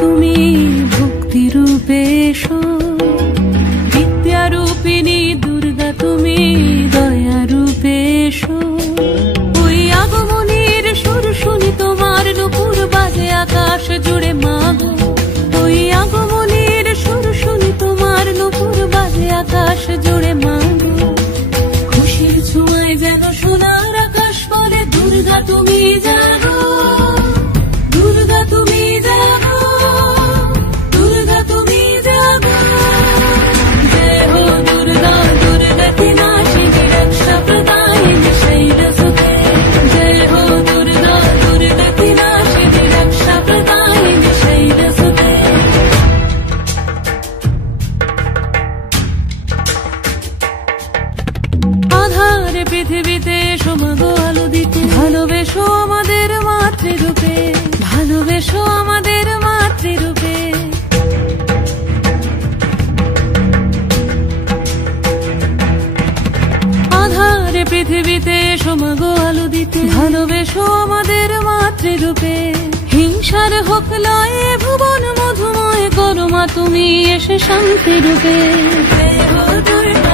তুমি ভক্তি রূপে এসো, বিদ্যা রূপিণী দুর্গা তুমি দয়া রূপে এসো। ওই আগমনের সুর শুনি তোমার নুপুর বাজে আকাশ জুড়ে মাগো, ওই আগমনের সুর শুনি তোমার নুপুর বাজে আকাশ জুড়ে মাগো। খুশির ছোঁয়ায় যেন সোনার আকাশ বলে দুর্গা তুমি জাগো, দুর্গা তুমি জাগো, দুর্গা তুমি জাগো। জয় হো দুর্গা দুর্গা কি নাশিনী রক্ষা প্রদায়িনী শৈলসুতে, জয় হো দুর্গা দুর্গা কি নাশিনী রক্ষা প্রদায়িনী শৈলসুতে। আধার পৃথিবীতে এসো মাগো আলো দিতে, ভালোবেসো আমাদের মাতৃরূপে, ভালোবেসো আমাদের মাতৃরূপে। আধার পৃথিবীতে এসো মাগো আলো দিতে, ভালোবেসো আমাদের মাতৃরূপে। হিংসার হোক লয়ে ভুবন মধুময় করো মা তুমি এসে শান্তি রূপে। জয় হো দুর্গা